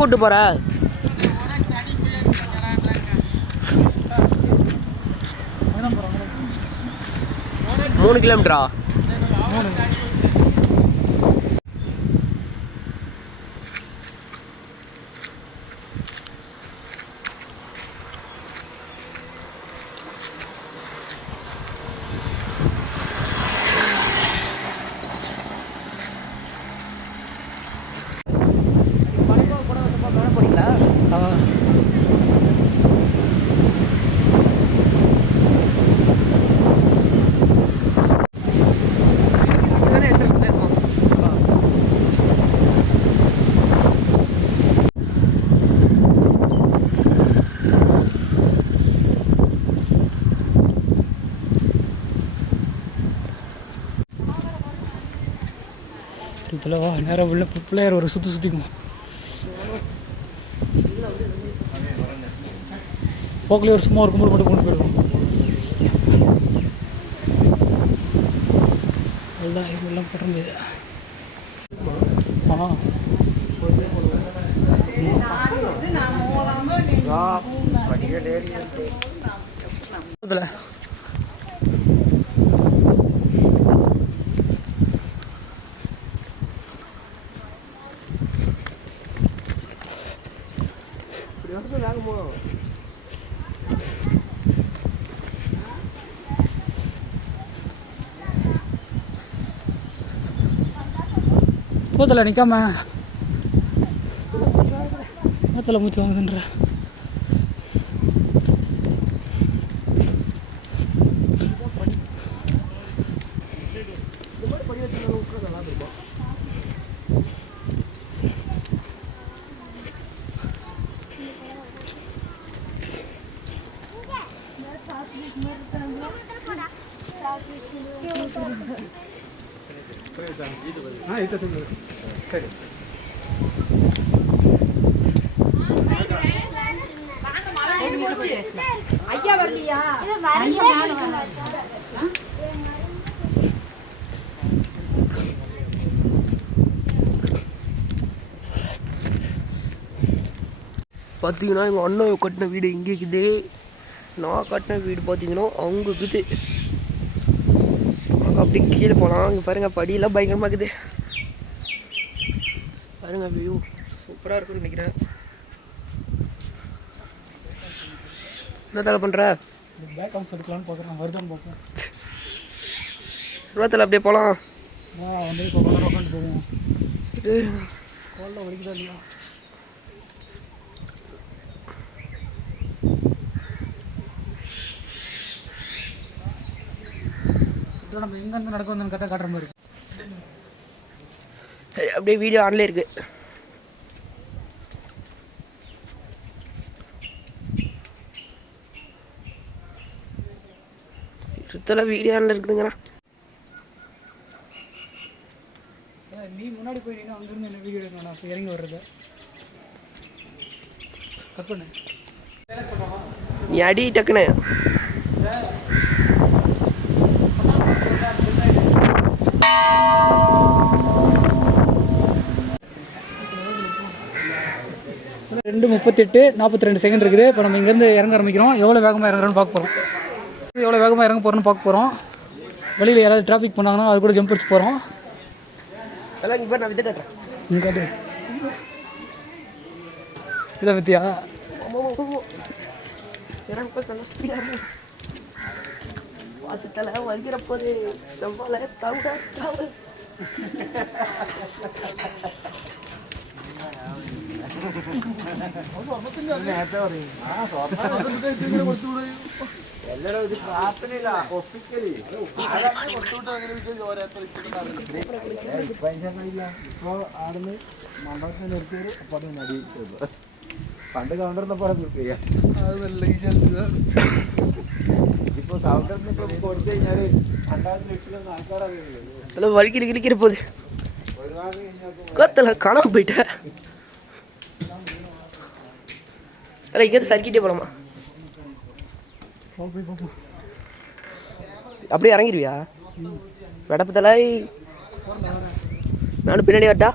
கூப்பிட்டு போகிற மூணு கிலோமீட்டரா? இதில் வா நேராக உள்ள பிள்ளையார் ஒரு சுற்றி சுற்றிக்குமா போக்கிலே ஒரு சும்மா ஒரு கும்பல் மட்டும் கொண்டு போயிடுவோம். அதுதான் இப்படிலாம் பிறந்தது ஆ இதில் பூத்தில் நிற்காம மூத்தில் மூச்சு வாங்குதுன்ற. ஐயா வரலையா பார்த்தீங்கன்னா எங்கள் அண்ணன் கட்டின வீடு இங்கே இருக்குது. நான் கட்டின வீடு பார்த்தீங்கன்னா அவங்க இருக்குது. அப்படி அப்படியே கீழே போகலாம் இங்கே பாருங்கள் படியெல்லாம் பயங்கரமாக இருக்குது. பாருங்க வியூ சூப்பராக இருக்குன்னு நினைக்கிறேன். என்ன தலை பண்ணுற பேக் ஹவுஸ் எடுக்கலான்னு பார்க்குறேன் வருதான்னு பார்ப்போம் இருபத்தில் அப்படியே போகலாம் வந்து இப்போ கொஞ்ச நேரம் உட்காந்து போவோம் கோலில் வலிக்குதா இல்லையா? நம்ம எங்கேருந்து நடக்க வந்தோன்னு கரெக்டாக காட்டுற மாதிரி. சரி அப்படியே வீடியோ ஆன்லேயே இருக்கு. இருத்தல வீடியோ ஆன்ல இருக்குதுங்கண்ணா நீ முன்னாடி போயிட்டீங்கன்னா அங்கேருந்து என்ன வீடியோ எடுக்கணும் இறங்கி வர்றது. அடி டக்குன்னு. முப்பத்தெட்டு நாற்பத்தி ரெண்டு செகண்ட் இருக்குது. இப்போ நம்ம இங்கேருந்து இறங்க ஆரம்பிக்கிறோம். எவ்வளோ வேகமாக இறங்குறோன்னு பார்க்க போகிறோம் எவ்வளோ வேகமாக இறங்க போகிறோன்னு பார்க்க போகிறோம் வெளியில் யாராவது டிராஃபிக் பண்ணாங்கன்னா அது கூட ஜம்ப் அடிச்சு போகிறோம் இங்கே பாரு நான் வித்து கட்டுறேன். ഒഫിക്കലി ഇപ്പൊ ആടുന്ന് മണ്ഡലത്തിൽ നിർത്തിയത് അപ്പൊ അത് നടി പണ്ട് കൗണ്ടറിനെ പറഞ്ഞു ഇപ്പൊ കൗണ്ടറിന് കൊടുത്തു കഴിഞ്ഞാൽ രണ്ടായിരത്തി ലക്ഷത്തിലൊന്നും ആൾക്കാരാണ് വഴിക്കിരിക്കലിക്കിരിപ്പോ ഒരു കാണാൻ പോയിട്ട്. கத்தல இங்கே சர்க்கிட்டே போலாமா? அப்படியே இறங்கிடுவியா? வெடப்பு தலை நானும் பின்னாடி வரட்டா?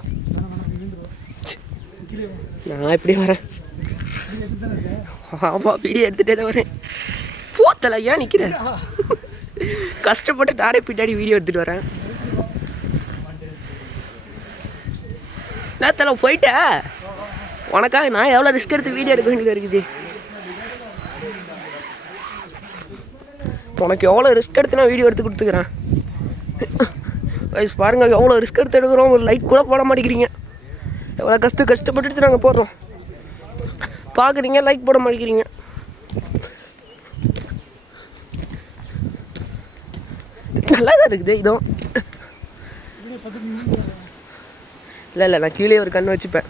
நான் இப்படி வரேன். ஆமாம் வீடியோ எடுத்துகிட்டே தான் வரேன். போத்தல ஏன் நிற்கிறேன் கஷ்டப்பட்டு நானே பின்னாடி வீடியோ எடுத்துகிட்டு வரேன். நேரத்தில் போயிட்டேன். உனக்காக நான் எவ்வளோ ரிஸ்க் எடுத்து வீடியோ எடுக்க வேண்டியதாக இருக்குது? உனக்கு எவ்வளோ ரிஸ்க் எடுத்து நான் வீடியோ எடுத்து கொடுத்துக்கிறேன்? வயசு பாருங்கள் எவ்வளோ ரிஸ்க் எடுத்து எடுக்கிறோம்? ஒரு லைட் கூட போட மாட்டேங்கிறீங்க. எவ்வளோ கஷ்ட கஷ்டப்பட்டுட்டு நாங்கள் போடுறோம். பார்க்குறீங்க லைக் போட மாட்டேங்கிறீங்க. நல்லா தான் இருக்குது இதுவும் இல்லை இல்லை நான் கீழே ஒரு கண் வச்சுப்பேன்.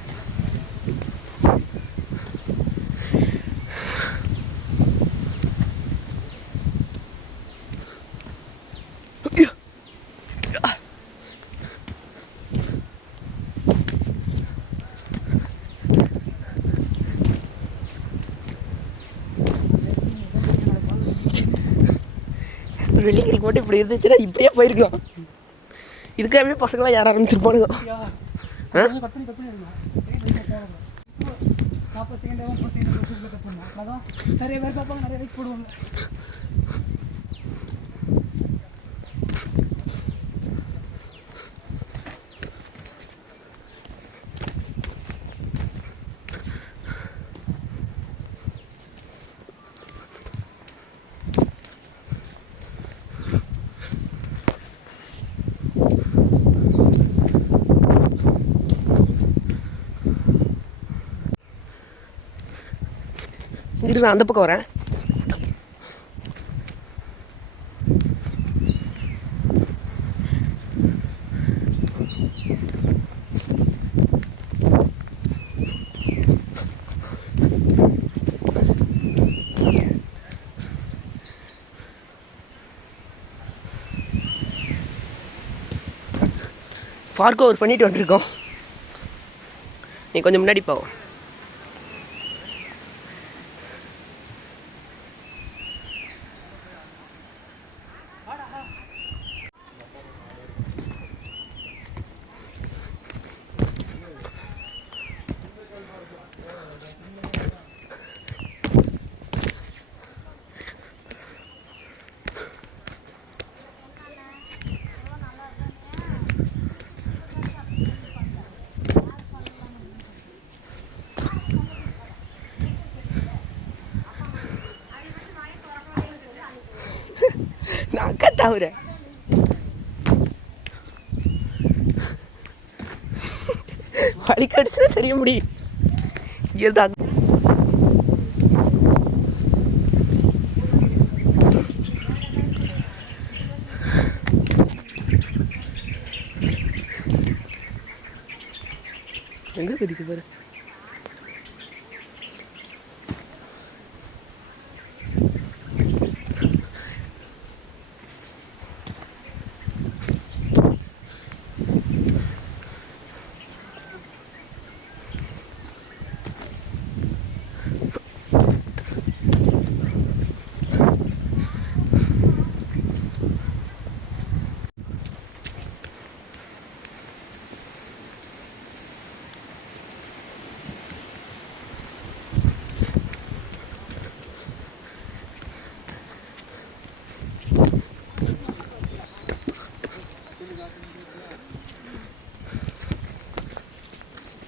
இப்படி இருந்துச்சுன்னா இப்படியே போயிருக்கோம் இதுக்காகவே பசங்களாம் யார் ஆரம்பிச்சிருப்பானுங்க. நிறைய பேர் பார்ப்பாங்க நிறைய போடுவாங்க இரு நான் அந்த பக்கம் வரேன். பார்க் ஓவர் பண்ணிட்டு வந்திருக்கோம். நீ கொஞ்சம் முன்னாடி போ. நான் அக்கா தவிர வழி கடிச்சுனா தெரிய முடியும் இதுதான் எங்க குதிக்க போற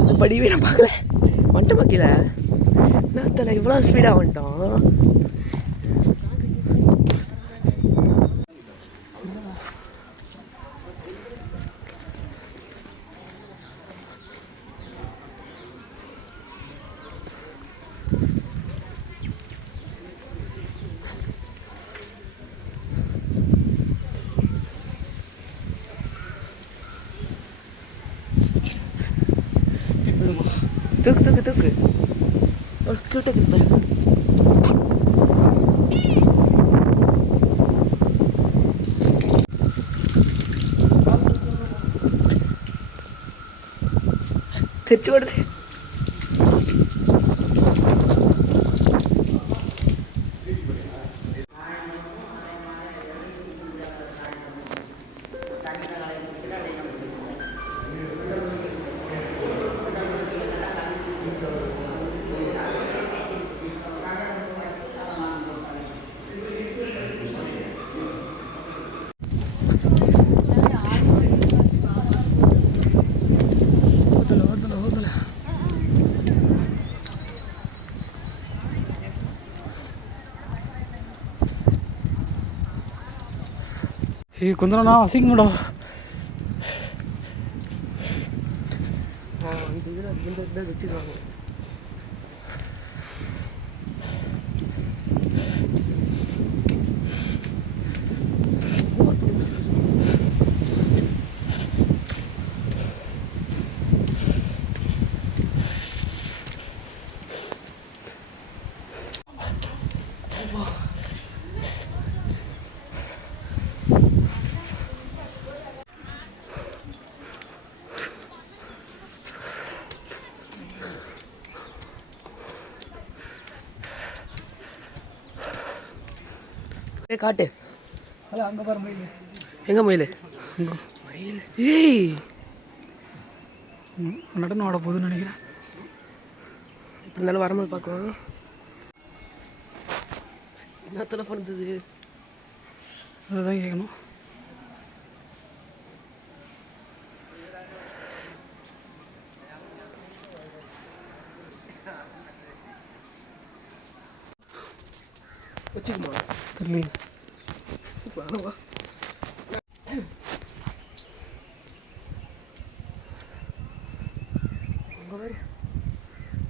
அந்த படிவே நான் பார்க்கல. வந்துட்டோம் பார்க்கல நான் தலை இவ்வளோ ஸ்பீடாக வந்துட்டோம். തൂക്ക് തൂക്ക് തൂക്ക് ഒളിക്കോട്ടേക്ക് പറ തെറ്റുപെടേ ஏய் குந்தனா அசிங்கடா இந்த இதில் இந்த இதில் வச்சுருக்காங்க. ஏய் காட்டு. அங்கே பாரு மயில். எங்கே மயில்? மயில் ஏய். நடனம் ஆட போகுதுன்னு நினைக்கிறேன். இப்படி இருந்தாலும் வரும்போது பார்க்கலாம். என்னத்தில் பண்ணுறது? அதுதான் கேட்கணும். தெரியல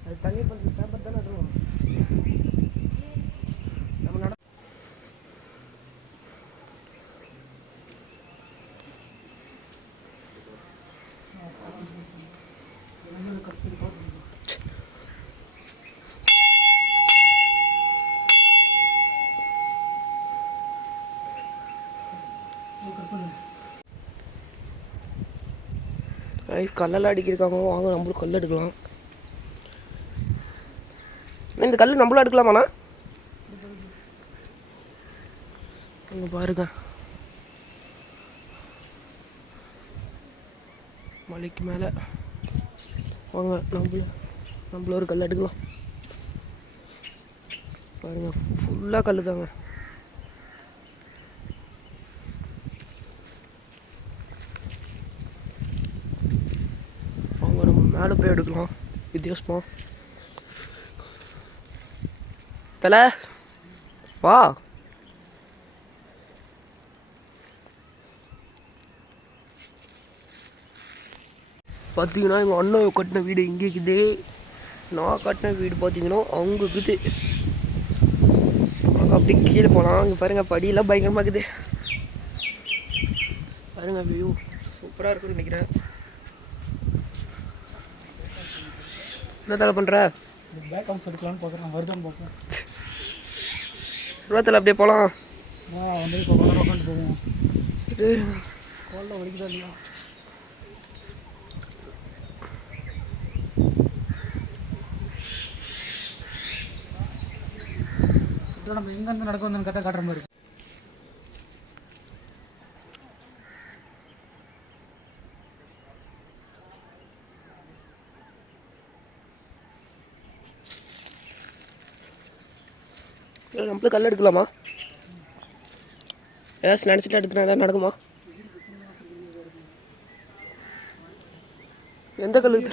அது தண்ணி பண்ணி பேப்பர் தானே அதுவும் நம்ம நட ஐஸ் கல்லெல்லாம் அடிக்கிருக்காங்க. வாங்க நம்மளும் கல் எடுக்கலாம். இந்த கல் நம்மளும் எடுக்கலாமாண்ணா? இங்கே பாருங்க. மலைக்கு மேலே. வாங்க நம்மள நம்மள ஒரு கல் எடுக்கலாம். பாருங்க ஃபுல்லாக கல் தாங்க அவங்க நம்ம மேலே போய் எடுக்கலாம். வித்தியாசமா. தலை. வா. பார்த்தீங்கன்னா எங்கள் அண்ணன் கட்டின வீடு இங்கே இருக்குது. நான் கட்டின வீடு பார்த்தீங்கன்னா அவங்க இருக்குது. அப்படி அப்படியே கீழே போகலாம் இங்கே பாருங்கள் படியெல்லாம் பயங்கரமாக இருக்குது. பாருங்க வியூ சூப்பராக இருக்குன்னு நினைக்கிறேன். என்ன தலை பண்ணுற பேக் ஹவுஸ் எடுக்கலான்னு பார்க்குறேன் வருதான்னு பார்ப்போம் இருபத்தில் அப்படியே போகலாம் வந்து இப்போ உட்காந்து போவோம். கோலில் வலிக்குதா இல்லையா? நம்ம எங்கேருந்து நடக்க வந்தோம்னு கரெக்டாக காட்டுற மாதிரி நம்மளுக்கு இல்லை கல் எடுக்கலாமா? ஏதாச்சும் நினச்சிட்டு எடுக்கிறேன் ஏதாவது நடக்குமா? எந்த கல் இது